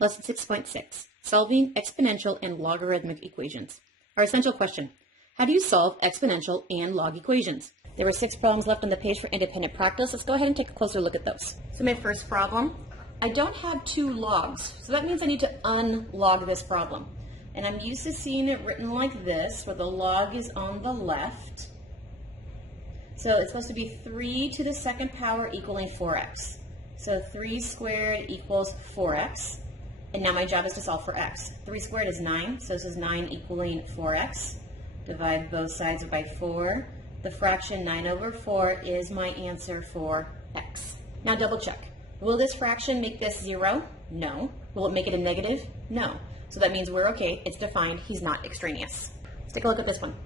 Lesson 6.6, Solving Exponential and Logarithmic Equations. Our essential question, how do you solve exponential and log equations? There were 6 problems left on the page for independent practice. Let's go ahead and take a closer look at those. So my first problem, I don't have 2 logs, so that means I need to unlog this problem. And I'm used to seeing it written like this, where the log is on the left. So it's supposed to be 3 to the second power equaling 4x. So 3 squared equals 4x. And now my job is to solve for x. 3 squared is 9, so this is 9 equaling 4x. Divide both sides by 4. The fraction 9 over 4 is my answer for x. Now double check. Will this fraction make this 0? No. Will it make it a negative? No. So that means we're okay. It's defined. He's not extraneous. Let's take a look at this one.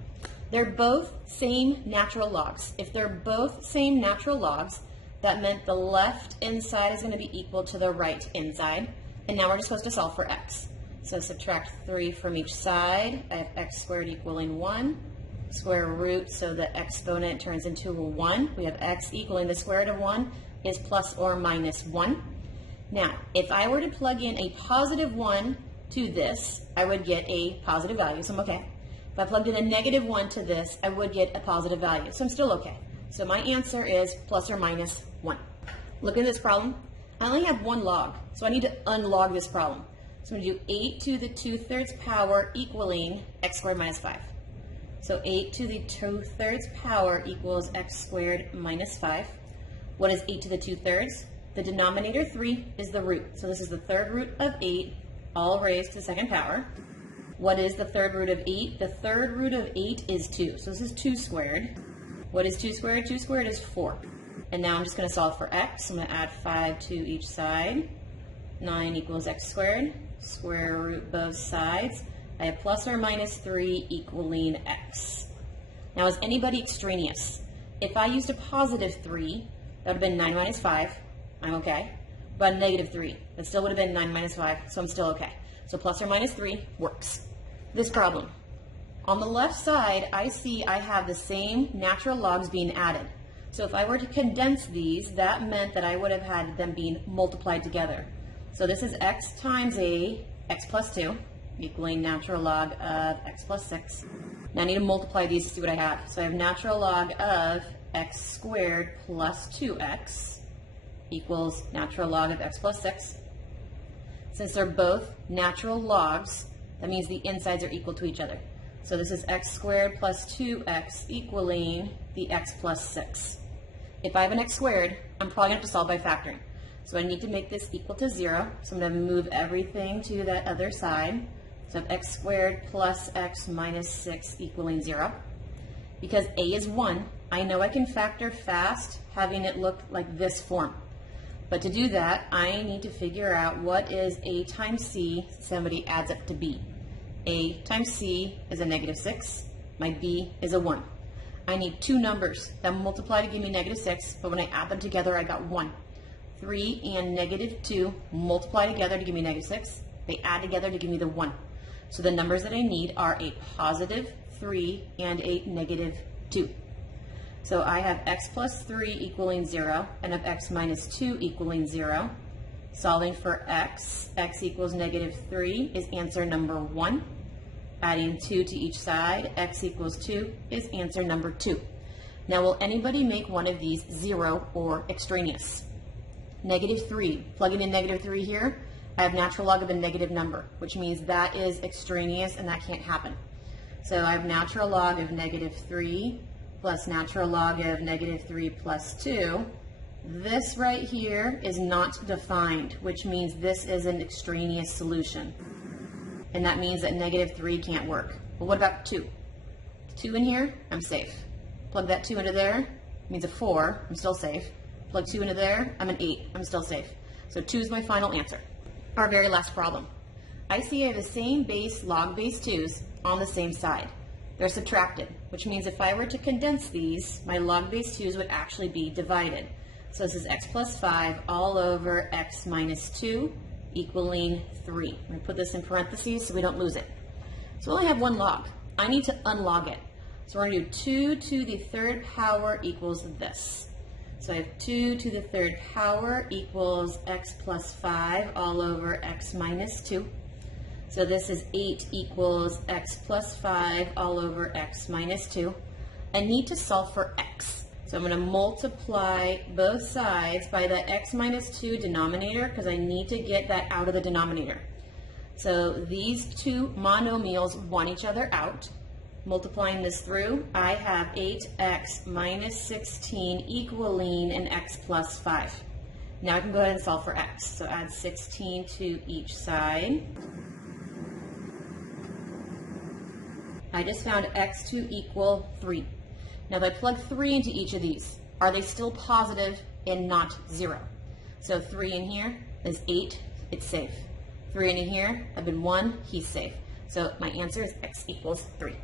They're both same natural logs. If they're both same natural logs, that meant the left inside is going to be equal to the right inside. And now we're just supposed to solve for x. So subtract 3 from each side. I have x squared equaling 1. Square root, so the exponent turns into a 1. We have x equaling the square root of 1 is plus or minus 1. Now, if I were to plug in a positive 1 to this, I would get a positive value, so I'm okay. If I plugged in a negative 1 to this, I would get a positive value, so I'm still okay. So my answer is plus or minus 1. Look at this problem. I only have 1 log, so I need to unlog this problem. So I'm going to do 8 to the 2/3 power equaling x squared minus 5. So 8 to the 2/3 power equals x squared minus 5. What is 8 to the 2/3? The denominator 3 is the root. So this is the 3rd root of 8, all raised to the 2nd power. What is the 3rd root of 8? The 3rd root of 8 is 2. So this is 2 squared. What is 2 squared? 2 squared is 4. And now I'm just going to solve for x. I'm going to add 5 to each side. 9 equals x squared. Square root both sides. I have plus or minus 3 equaling x. Now, is anybody extraneous? If I used a positive 3, that would have been 9 minus 5. I'm okay. But a negative 3, that still would have been 9 minus 5, so I'm still okay. So plus or minus 3 works. This problem. On the left side, I see I have the same natural logs being added. So if I were to condense these, that meant that I would have had them being multiplied together. So this is x times x plus 2, equaling natural log of x plus 6. Now I need to multiply these to see what I have. So I have natural log of x squared plus 2x equals natural log of x plus 6. Since they're both natural logs, that means the insides are equal to each other. So this is x squared plus 2x equaling the x plus 6. If I have an x squared, I'm probably going to have to solve by factoring. So I need to make this equal to 0. So I'm going to move everything to that other side. So I have x squared plus x minus 6 equaling 0. Because a is 1, I know I can factor fast having it look like this form. But to do that, I need to figure out what is a times c, somebody adds up to b. A times c is a negative 6. My b is a 1. I need 2 numbers that multiply to give me negative 6, but when I add them together, I got 1. 3 and negative 2 multiply together to give me negative 6. They add together to give me the 1. So the numbers that I need are a positive 3 and a negative 2. So I have x plus 3 equaling 0, and I have x minus 2 equaling 0. Solving for x equals negative 3 is answer number 1. Adding 2 to each side, x equals 2 is answer number 2. Now will anybody make one of these 0 or extraneous? Negative 3, plugging in negative 3 here, I have natural log of a negative number, which means that is extraneous and that can't happen. So I have natural log of negative 3 plus natural log of negative 3 plus 2. This right here is not defined, which means this is an extraneous solution. And that means that negative 3 can't work. But what about 2? 2 in here, I'm safe. Plug that 2 into there, means a 4, I'm still safe. Plug 2 into there, I'm an 8, I'm still safe. So 2 is my final answer. Our very last problem. I see I have the same base, log base 2's on the same side. They're subtracted, which means if I were to condense these, my log base 2's would actually be divided. So this is x plus 5 all over x minus 2 equaling 3. I'm going to put this in parentheses so we don't lose it. So we only have 1 log. I need to unlog it. So we're going to do 2 to the 3rd power equals this. So I have 2 to the third power equals x plus 5 all over x minus 2. So this is 8 equals x plus 5 all over x minus 2. I need to solve for x. So I'm going to multiply both sides by the x minus 2 denominator because I need to get that out of the denominator. So these two monomials want each other out. Multiplying this through, I have 8x minus 16 equaling an x plus 5. Now I can go ahead and solve for x. So add 16 to each side. I just found x to equal 3. Now if I plug 3 into each of these, are they still positive and not 0? So 3 in here is 8, it's safe. 3 in here, I've been 1, he's safe. So my answer is x equals 3.